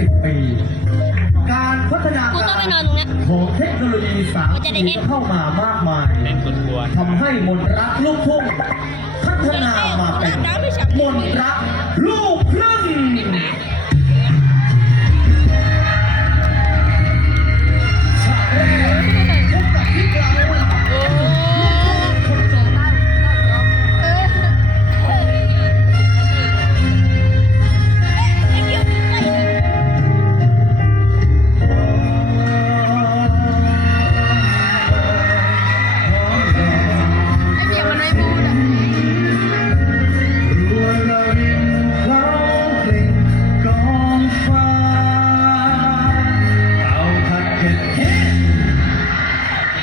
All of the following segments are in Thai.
50 ปี การพัฒนาการของเทคโนโลยีสามมันเห็เข้ามามากมายเป็นส่วนัวทำให้มนตรักลูกทุ่งพัฒนามาเป็นมนตรักลูก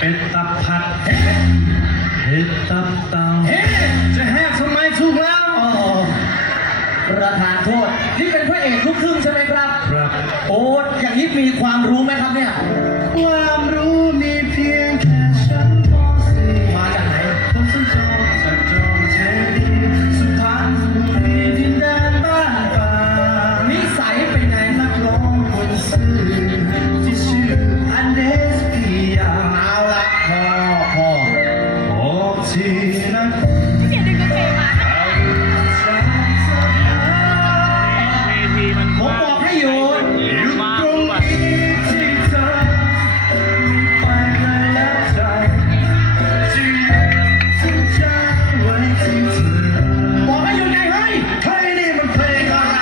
เป็ดตับผัดเฮ็ดเฮ็ดตับเต่าเฮ็ดจะแหกทำไมถูกแล้วอ๋อประธานโทษนี่เป็นพระเอกลูกครึ่งใช่ไหมครับ ครับ โอ้อย่างนี้มีความรู้ไหมครับเนี่ยความรู้มี บอกให้หยุดไงเฮ้ยเฮ้ยนี่มันเพลงอะไร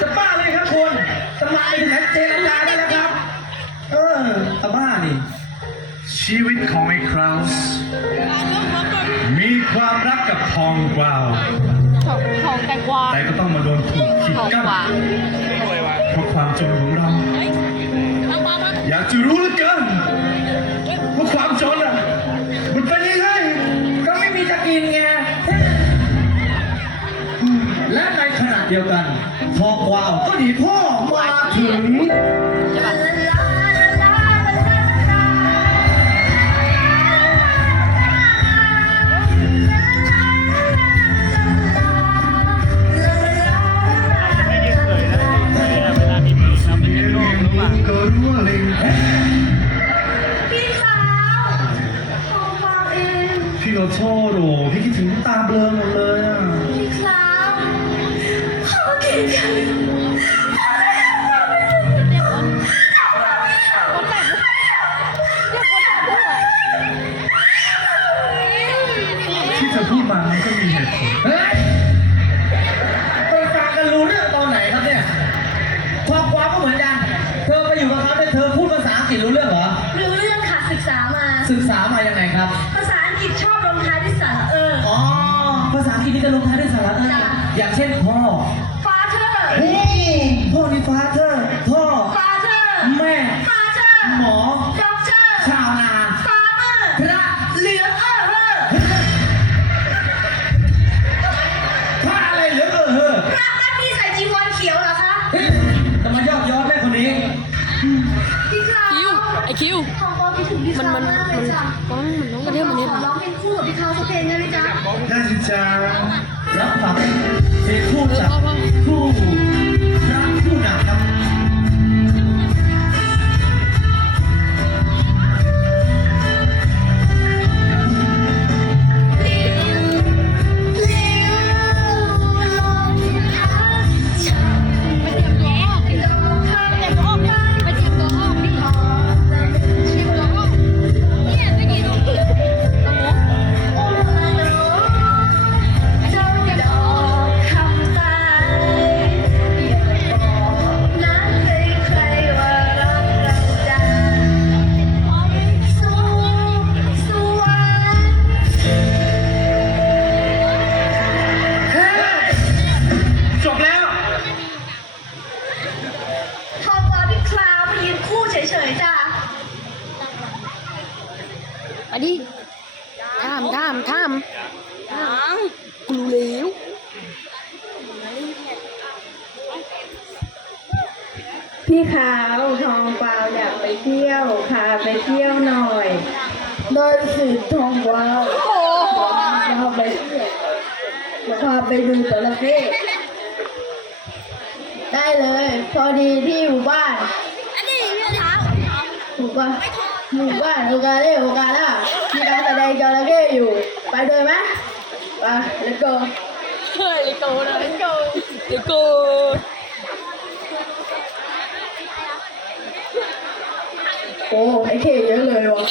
จะบ้าเลยครับคุณสบายถึงไหนเจรจาได้แล้วครับ เออตะบ้านี่ ชีวิตของไอ้คราวส์มีความรักกับทองกวาว ของของแตงกวาแต่ก็ต้องมาโดนถูกขีดทองกั้นกวาเพราะความจนของเราทองกวามา อยากจะรู้เหลือเกินว่าความจนอะมันเป็นยังไงก็ไม่มีจะกินไงและในขณะเดียวกันทองกวาวก็หนีพ่อมาถึง มามันก็มีเหตุผลเฮ้ยไปฟังกันรู้เรื่องตอนไหนครับเนี่ยความความก็เหมือนกัน เธอไปอยู่กับเขาเนี่ยเธอพูดภาษาอังกฤษรู้เรื่องเหรอ รู้เรื่องค่ะศึกษามา ศึกษามายังไงครับ ภาษาอังกฤษชอบลงท้ายด้วยสระเออ อ๋อ ภาษาอังกฤษนี่จะลงท้ายด้วยสาระเออจ้ะอย่างเช่นพ่อ ดิถามถามถามทามกูรู้แล้วพี่ขาวทองเปล่าอยากไปเที่ยวพาไปเที่ยวหน่อยโดยสืบทองเปล่าพาไปเที่ยวพาไปดูจละเข้ได้เลย พอดีที่อยู่บ้าน อันนี้เท้าถูกปะ หมู่บ้านโอกาเล่โอกาล่ามีการแสดงจระเข้อยู่ ไปเลยไหมไป let's go ย let's go นะ let's go let's go โอ้ไอ้เข้เยอะเลยวะ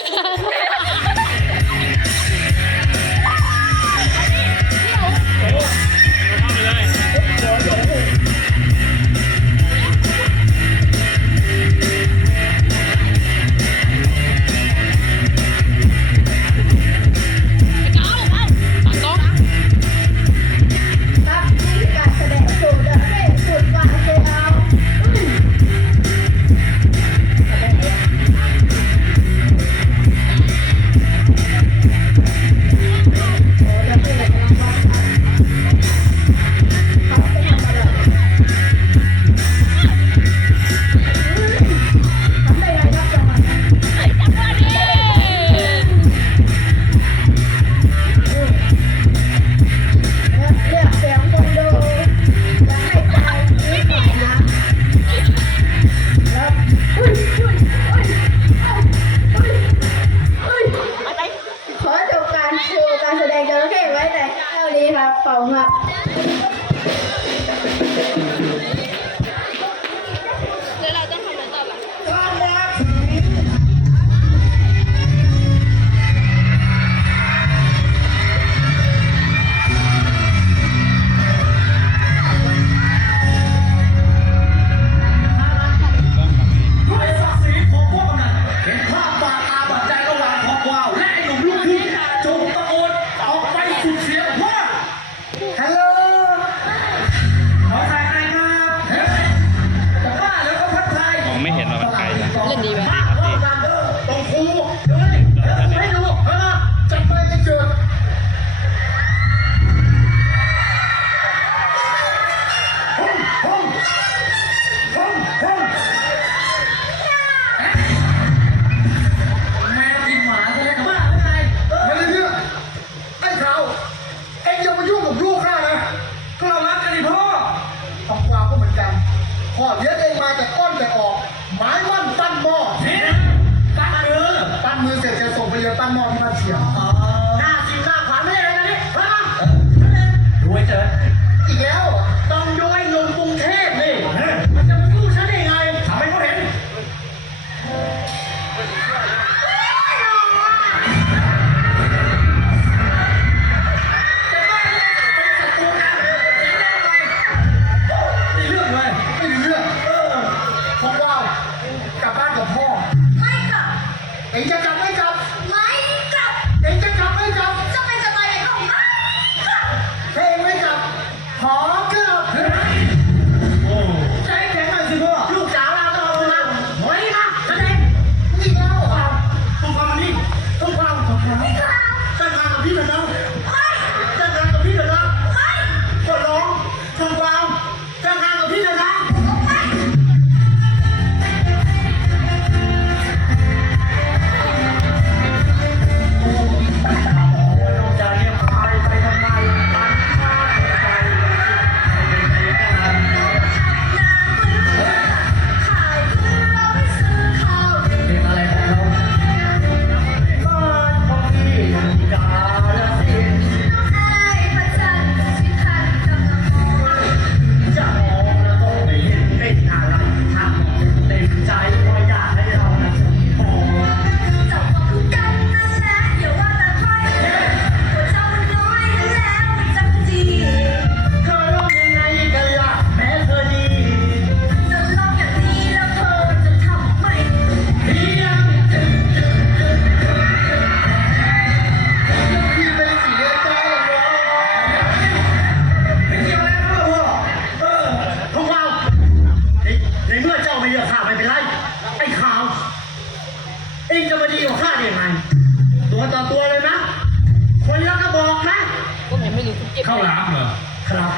ข้าวหลามเหรอครับ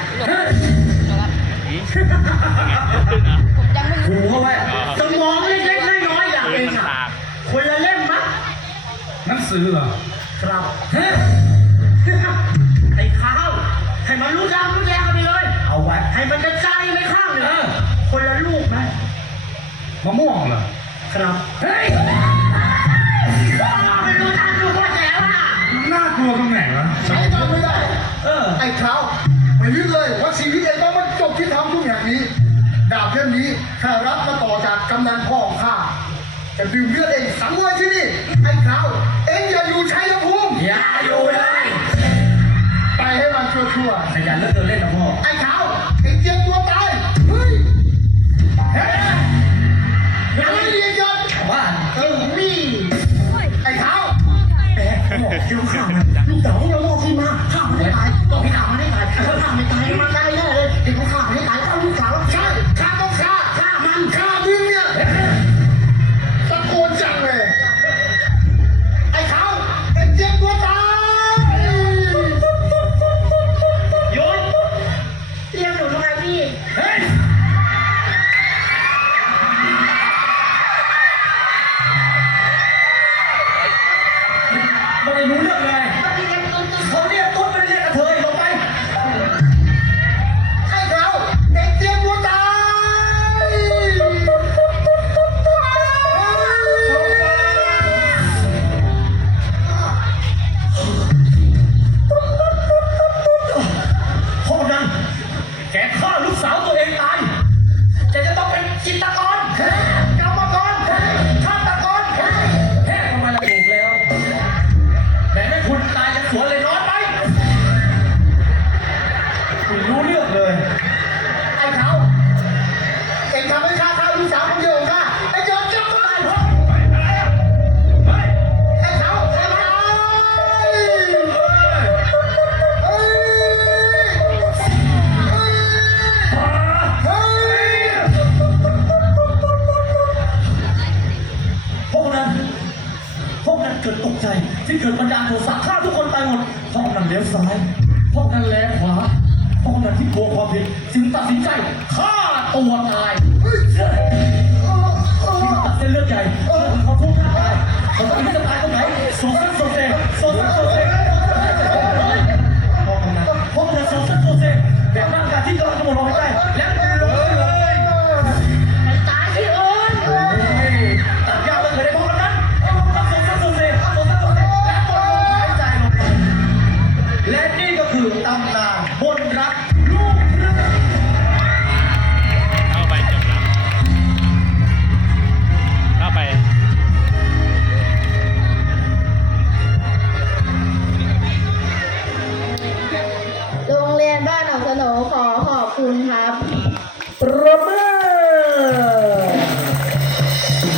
ผมยัหูเข้าไปสมองเล็กๆน้อยๆอย่างเองค่ะคนละเล่มมั้ยหนังสือเหรอครับไอ้ข้าวให้มันรู้จังรู้แรงกันไปเลย เอาไว้ ให้มันกระจายไปข้างเหรอคนละลูกไหมมะม่วงเหรอครับเฮ้ กกำนันพ่อของข้าจะดื่มเลือดเองสังเวยที่นี่ไอ้เขาเองอย่าอยู่ชัยภูมิอย่าอยู่เลย ไปให้มันชั่วขยันเหลือเกินเล่นนะพ่อๆไอ้เขาเความผิดจึงตัดสินใจฆ่าตัวตายที่มันตัดเส้นเลือดใหญ่เขาทุกข์ฆ่าตายเขาต้องที่จะตายตรงไหนสองเส้นสองเส้น